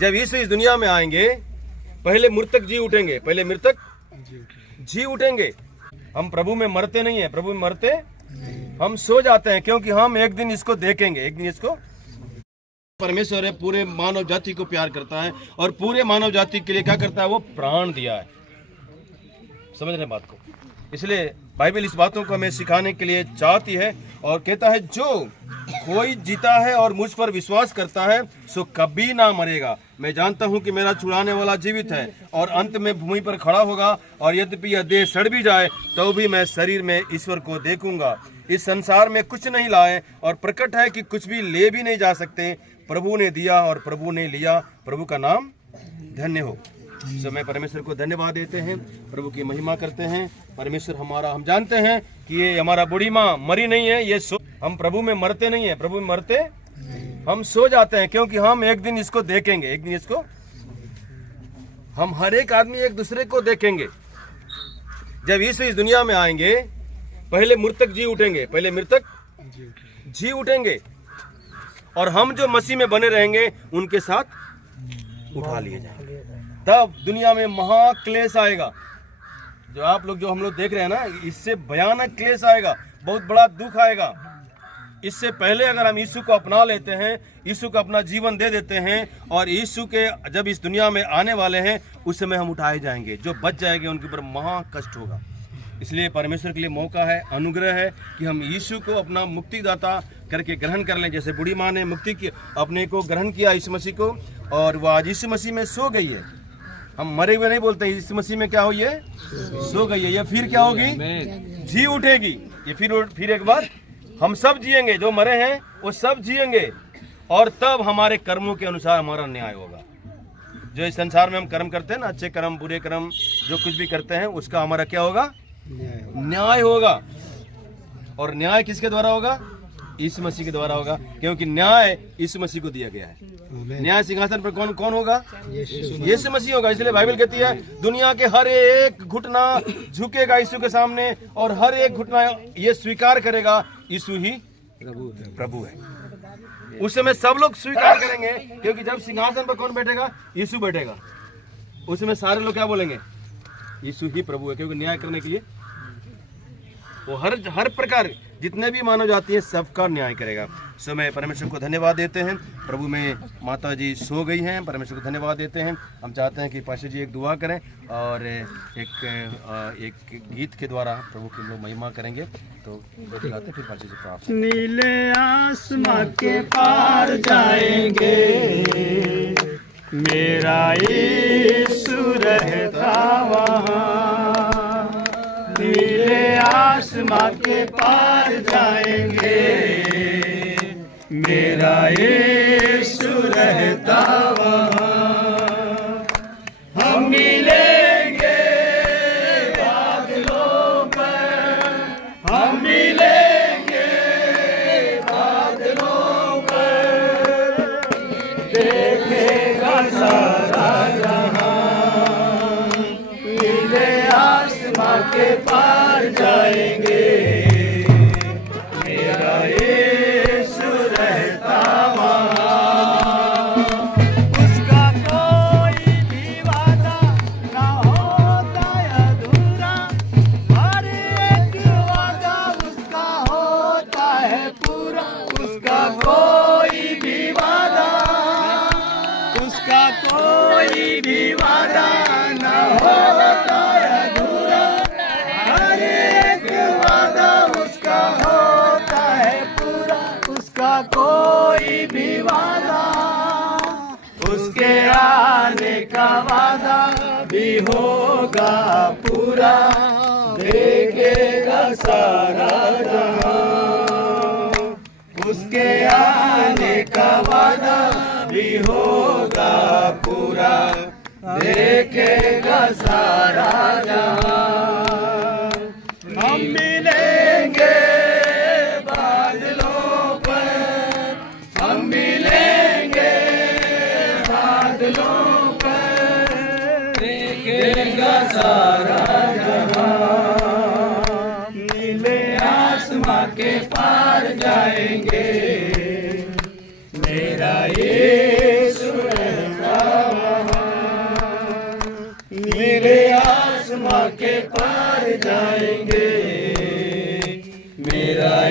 जब यीशु इस दुनिया में आएंगे, पहले मृतक जी उठेंगे, पहले मृतक जी उठेंगे। हम प्रभु में मरते नहीं है, प्रभु में मरते हम सो जाते हैं, क्योंकि हम एक दिन इसको देखेंगे, एक दिन इसको। परमेश्वर है, पूरे मानव जाति को प्यार करता है और पूरे मानव जाति के लिए क्या करता है, वो प्राण दिया है। समझ रहे हैं बात को? इसलिए बाइबल इस बातों को हमें सिखाने के लिए चाहती है और कहता है जो कोई जीता है और मुझ पर विश्वास करता है सो कभी ना मरेगा। मैं जानता हूं कि मेरा छुड़ाने वाला जीवित है और अंत में भूमि पर खड़ा होगा, और यद्यपि यह देह सड़ भी जाए तो भी मैं शरीर में ईश्वर को देखूंगा। इस संसार में कुछ नहीं लाए और प्रकट है कि कुछ भी ले भी नहीं जा सकते। प्रभु ने दिया और प्रभु ने लिया, प्रभु का नाम धन्य हो। समय परमेश्वर को धन्यवाद देते हैं, प्रभु की महिमा करते हैं। परमेश्वर हमारा, हम जानते हैं कि ये हमारा बूढ़ी माँ मरी नहीं है, ये हम प्रभु में मरते नहीं है, प्रभु में मरते हम सो जाते हैं, क्योंकि हम एक दिन इसको देखेंगे, एक दिन इसको। हम हर एक आदमी एक दूसरे को देखेंगे। जब यीशु इस दुनिया में आएंगे, पहले मृतक जी उठेंगे, पहले मृतक जी उठेंगे, और हम जो मसीह में बने रहेंगे उनके साथ उठा लिए जाएंगे। तब दुनिया में महाक्लेश आएगा, जो आप लोग, जो हम लोग देख रहे हैं ना, इससे भयानक क्लेश आएगा, बहुत बड़ा दुख आएगा। इससे पहले अगर हम यीशु को अपना लेते हैं, यीशु को अपना जीवन दे देते हैं, और यीशु के जब इस दुनिया में आने वाले हैं, उस समय हम उठाए जाएंगे। जो बच जाएंगे उनके ऊपर महा कष्ट होगा। इसलिए परमेश्वर के लिए मौका है, अनुग्रह है कि हम यीशु को अपना मुक्तिदाता करके ग्रहण कर लें। जैसे बूढ़ी माँ ने मुक्ति की, अपने को ग्रहण किया यीशु मसीह को, और वह आज यीशु मसीह में सो गई है। हम मरे हुए नहीं बोलते, यीशु मसीह में क्या हुई है, सो गई है। ये फिर क्या होगी, जी उठेगी। ये फिर एक बार हम सब जिएंगे, जो मरे हैं वो सब जिएंगे, और तब हमारे कर्मों के अनुसार हमारा न्याय होगा। जो इस संसार में हम कर्म करते हैं ना, अच्छे कर्म बुरे कर्म जो कुछ भी करते हैं, उसका हमारा क्या होगा, न्याय होगा। और न्याय किसके द्वारा होगा, यीशु मसीह के द्वारा होगा, क्योंकि न्याय यीशु मसीह को दिया गया है। न्याय सिंहासन पर कौन कौन होगा, यीशु मसीह होगा। इसलिए बाइबल कहती है दुनिया के हर एक घुटना झुकेगा यीशु के सामने, और हर एक घुटना ये स्वीकार करेगा यीशु ही प्रभु है। उस समय सब लोग स्वीकार करेंगे, क्योंकि जब सिंहासन पर कौन बैठेगा, यीशु बैठेगा। उस समय सारे लोग क्या बोलेंगे, यीशु ही प्रभु है, क्योंकि न्याय करने के लिए वो हर प्रकार जितने भी मानव जाति है सबका न्याय करेगा। सो मैं परमेश्वर को धन्यवाद देते हैं। प्रभु में माता जी सो गई हैं, परमेश्वर को धन्यवाद देते हैं। हम चाहते हैं कि पास्टर जी एक दुआ करें और एक गीत के द्वारा प्रभु की लोग महिमा करेंगे। तो गाते फिर पास्टर जी प्रार्थना। नीले आसमां के पार जाएंगे, मेरा यीशु रहता वहाँ। नीले आसमां के पार जाएंगे, मेरा यीशु रहता वहाँ। हम मिलेंगे बादलों पर, हम मिलेंगे बादलों पर, देखेगा सारा जहां। नीले आसमां के पार जाएंगे, मेरा यीशु रहता वहाँ। उसका कोई भी वादा ना होता अधूरा, हर एक वादा उसका होता है पूरा। उसका कोई भी वादा, उसका कोई भी वादा ना होता अधूरा, हर एक वादा उसका होता है पूरा। उसका कोई भी वादा, उसके आने का वादा भी होगा पूरा, देखेगा सारा जहां। उसके आने का वादा भी होगा पूरा, देखेगा सारा जहां। हम मिलेंगे बादलों पर, हम मिलेंगे बादलों पर, देखेगा सारा जहां। नीले आसमां के पार जाएंगे, मेरा यीशु रहता के पार जाएंगे। मेरा